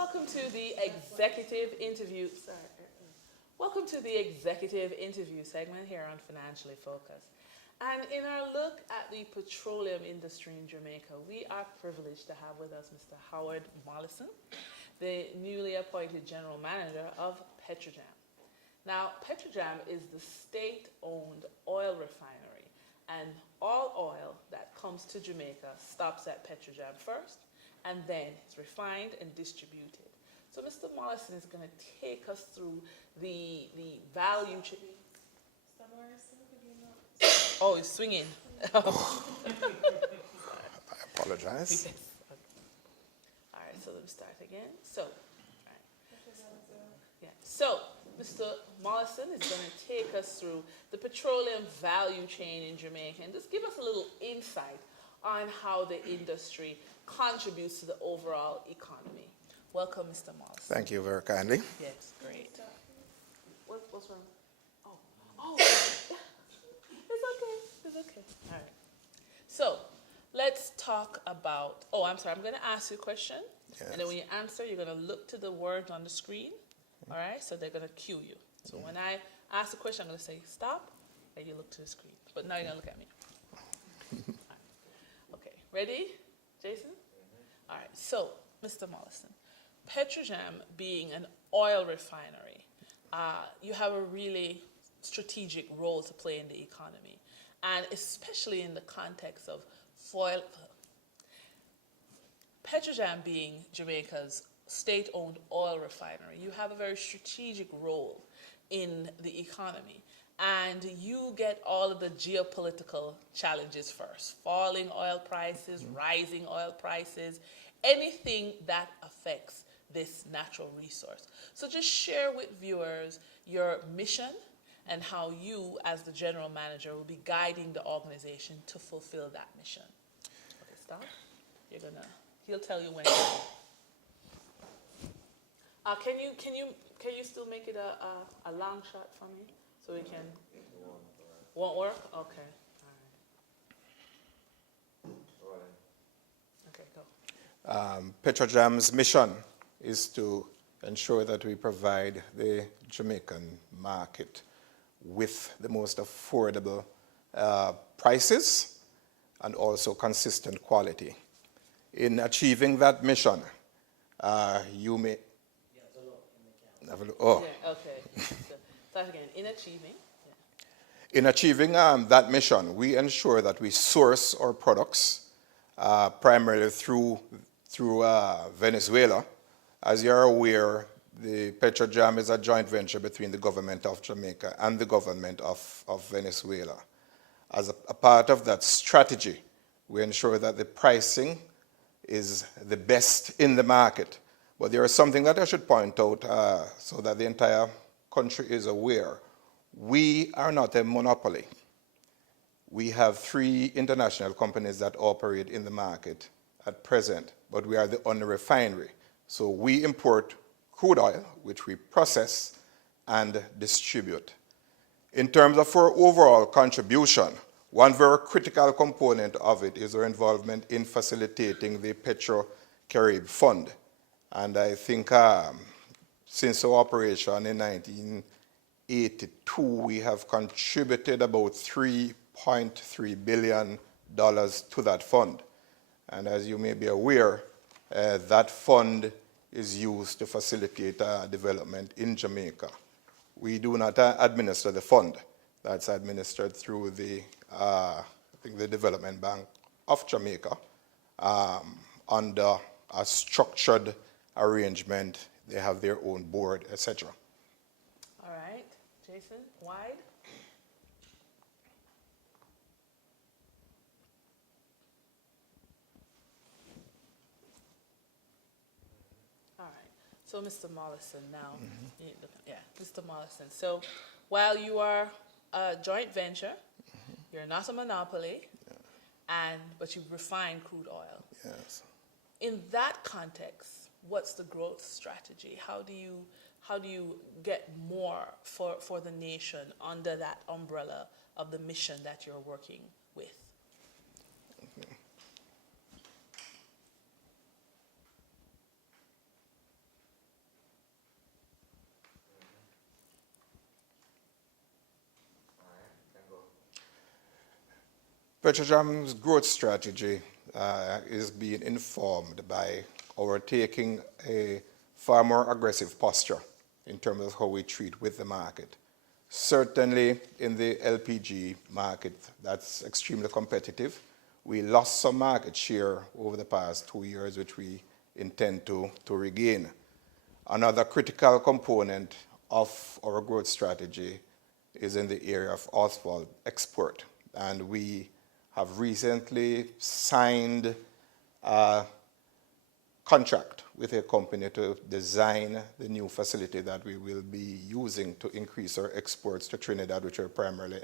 Welcome to the executive interview. Welcome to the executive interview segment here on Financially Focused. And in our look at the petroleum industry in Jamaica, we are privileged to have with us Mr. Howard Mollison, the newly appointed general manager of Petrojam. Now, Petrojam is the state-owned oil refinery, and all oil that comes to Jamaica stops at Petrojam first, and then it's refined and distributed. So Mr. Mollison is going to take us through the value chain. Oh, he's swinging. I apologize. Yes. Okay. All right, so let me start again. So, Mr. Mollison is going to take us through the petroleum value chain in Jamaica and just give us a little insight on how the industry contributes to the overall economy. Welcome, Mr. Mollison. Thank you very kindly. Yes, great. What's wrong? Oh, it's okay. It's okay. All right. So let's talk about. Oh, I'm sorry. I'm going to ask you a question, Yes. and then when you answer, you're going to look to the words on the screen. All right. So they're going to cue you. So when I ask the question, I'm going to say stop, and you look to the screen. But now you're going to look at me. All right. Okay. Ready, Jason? All right. So, Mr. Mollison, Petrojam being an oil refinery, you have a really strategic role to play in the economy, and especially in the context of foil. Petrojam being Jamaica's state-owned oil refinery, you have a very strategic role in the economy, and you get all of the geopolitical challenges first: falling oil prices, rising oil prices, anything that affects this natural resource. So just share with viewers your mission and how you, as the general manager, will be guiding the organization to fulfill that mission. Okay, stop. He'll tell you when. Can you still make it a long shot for me so we can? Won't work? Okay. All right. Okay, go. Petrojam's mission is to ensure that we provide the Jamaican market with the most affordable prices and also consistent quality. In achieving that mission, you may... Oh. Yeah, okay. So, start again. In achieving. Yeah. In achieving that mission, we ensure that we source our products primarily through Venezuela. As you're aware, the Petrojam is a joint venture between the government of Jamaica and the government of Venezuela. As a part of that strategy, we ensure that the pricing is the best in the market. But there is something that I should point out so that the entire country is aware. We are not a monopoly. We have 3 international companies that operate in the market at present, but we are the only refinery. So we import crude oil, which we process and distribute. In terms of our overall contribution, one very critical component of it is our involvement in facilitating the Petro-Carib Fund. And I think since our operation in 1982, we have contributed about $3.3 billion to that fund. And as you may be aware, that fund is used to facilitate development in Jamaica. We do not administer the fund. That's administered through the, I think, the Development Bank of Jamaica under a structured arrangement. They have their own board, etc. All right. Jason, wide. All right. So, Mr. Mollison, now, Mr. Mollison. So, while you are a joint venture, you're not a monopoly, but you refine crude oil. Yes. In that context, what's the growth strategy? How do you get more for the nation under that umbrella of the mission that you're working with? Petrojam's growth strategy is being informed by our taking a far more aggressive posture in terms of how we treat with the market. Certainly in the LPG market, that's extremely competitive. We lost some market share over the past 2 years, which we intend to regain. Another critical component of our growth strategy is in the area of asphalt export. And we have recently signed a contract with a company to design the new facility that we will be using to increase our exports to Trinidad, which are primarily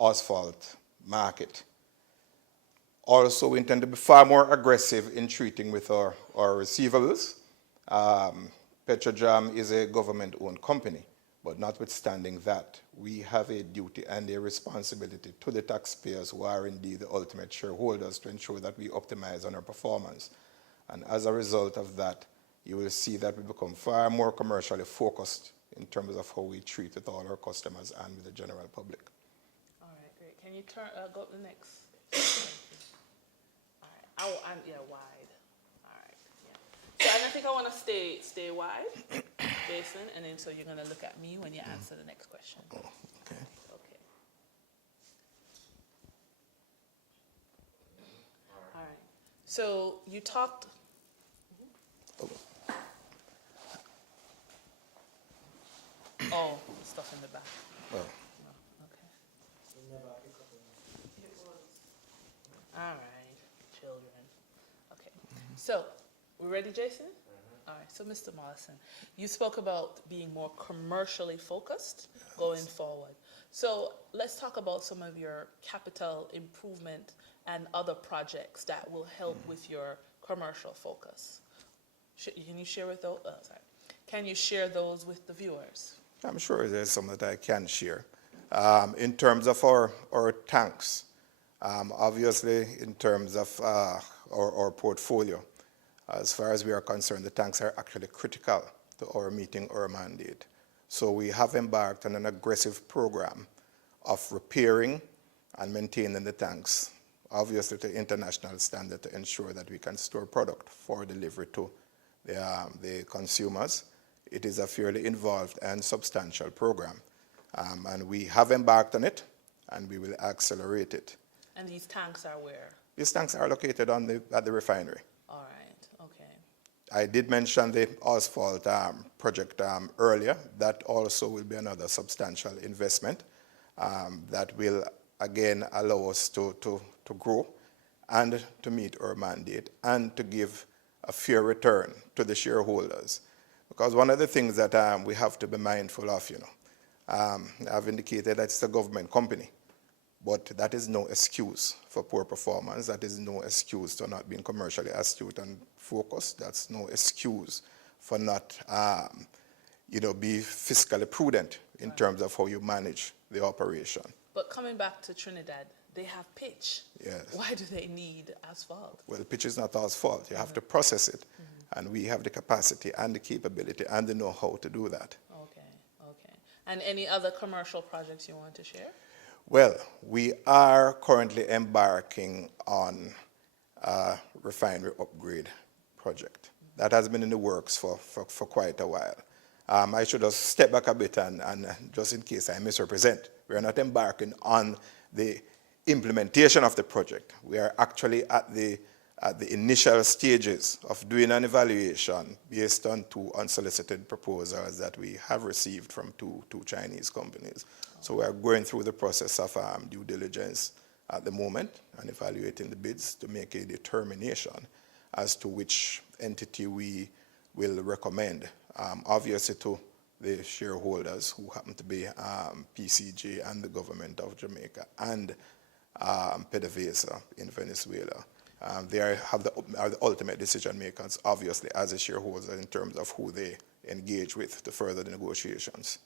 asphalt market. Also, we intend to be far more aggressive in treating with our receivables. Petrojam is a government-owned company, but notwithstanding that, we have a duty and a responsibility to the taxpayers who are indeed the ultimate shareholders to ensure that we optimize on our performance. And as a result of that, you will see that we become far more commercially focused in terms of how we treat with all our customers and with the general public. All right, great. Can you go up the next? All right. Yeah, wide. All right. Yeah. So, and I think I want to stay wide, Jason, and then so you're going to look at me when you answer the next question. Oh, okay. Okay. All right. So you talked. Oh, stuff in the back. Well, No, okay. All right, children. Okay. So, we ready, Jason? All right. So, Mr. Mollison, you spoke about being more commercially focused going forward. So, let's talk about some of your capital improvement and other projects that will help with your commercial focus. Can you share with those? Can you share those with the viewers? I'm sure there's some that I can share. In terms of our tanks, obviously in terms of our portfolio, as far as we are concerned, the tanks are actually critical to our meeting our mandate. So we have embarked on an aggressive program of repairing and maintaining the tanks, obviously to international standard, to ensure that we can store product for delivery to the consumers. It is a fairly involved and substantial program, and we have embarked on it, and we will accelerate it. And these tanks are where? These tanks are located at the refinery. All right, okay. I did mention the asphalt project earlier. That also will be another substantial investment that will, again, allow us to grow and to meet our mandate and to give a fair return to the shareholders. Because one of the things that we have to be mindful of, I've indicated that it's a government company, but that is no excuse for poor performance. That is no excuse for not being commercially astute and focused. That's no excuse for not, be fiscally prudent in terms of how you manage the operation. But coming back to Trinidad, they have pitch. Yes. Why do they need asphalt? Well, pitch is not asphalt. You have to process it. And we have the capacity and the capability and the know-how to do that. Okay. And any other commercial projects you want to share? Well, we are currently embarking on a refinery upgrade project. That has been in the works for quite a while. I should have stepped back a bit and just in case I misrepresent, we are not embarking on the implementation of the project. We are actually at the initial stages of doing an evaluation based on 2 unsolicited proposals that we have received from two Chinese companies. So we are going through the process of due diligence at the moment and evaluating the bids to make a determination as to which entity we will recommend, obviously to the shareholders who happen to be PCG and the government of Jamaica and PDVSA in Venezuela. They are the ultimate decision makers, obviously, as a shareholder in terms of who they engage with to further the negotiations.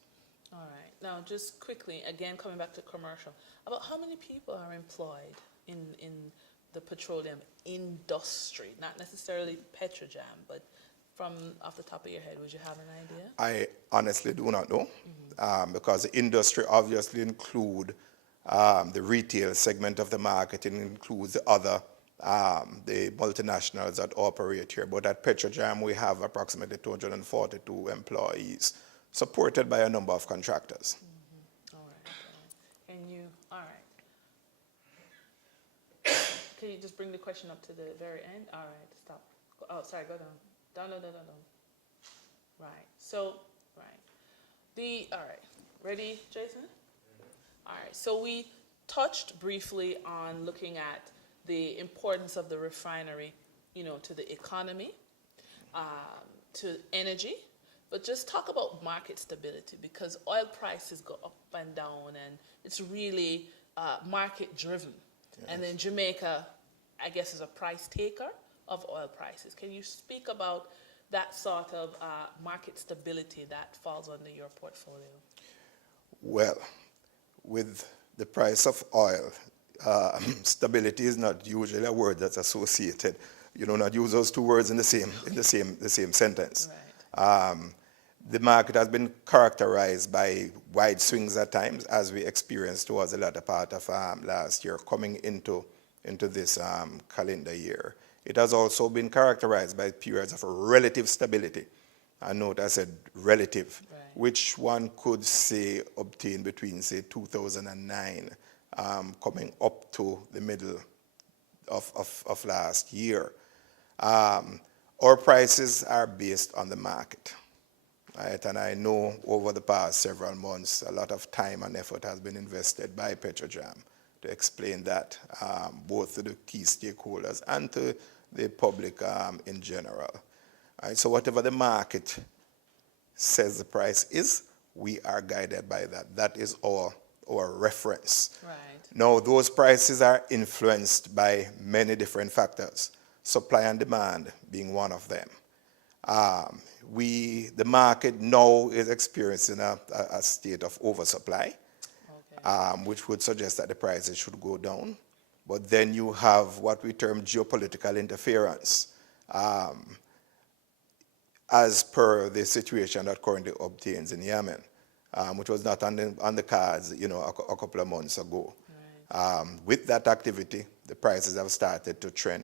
All right. Now, just quickly, again, coming back to commercial, about how many people are employed in the petroleum industry? Not necessarily Petrojam, but from off the top of your head, would you have an idea? I honestly do not know, because the industry obviously include the retail segment of the market. It includes the other, the multinationals that operate here. But at Petrojam, we have approximately 242 employees, supported by a number of contractors. All right. Can you, all right. Can you just bring the question up to the very end? All right, stop. Oh, sorry, go down. Down. Right, so, right. All right, ready, Jason? All right, so we touched briefly on looking at the importance of the refinery, to the economy, to energy, but just talk about market stability, because oil prices go up and down, and it's really market driven. Yes. And then Jamaica, I guess, is a price taker of oil prices. Can you speak about that sort of market stability that falls under your portfolio? Well, with the price of oil, stability is not usually a word that's associated. You do not use those two words in the same sentence. Right. The market has been characterized by wide swings at times, as we experienced towards the latter part of last year, coming into this calendar year. It has also been characterized by periods of relative stability. I note I said relative, right, which one could say obtained between, say, 2009, coming up to the middle of last year. Our prices are based on the market, right? And I know over the past several months, a lot of time and effort has been invested by Petrojam to explain that, both to the key stakeholders and to the public in general. Right, so whatever the market says the price is, we are guided by that. That is our reference. Right. Now, those prices are influenced by many different factors, supply and demand being one of them. The market now is experiencing a state of oversupply, okay, which would suggest that the prices should go down. But then you have what we term geopolitical interference, as per the situation that currently obtains in Yemen, which was not on the cards, a couple of months ago. Right. With that activity, the prices have started to trend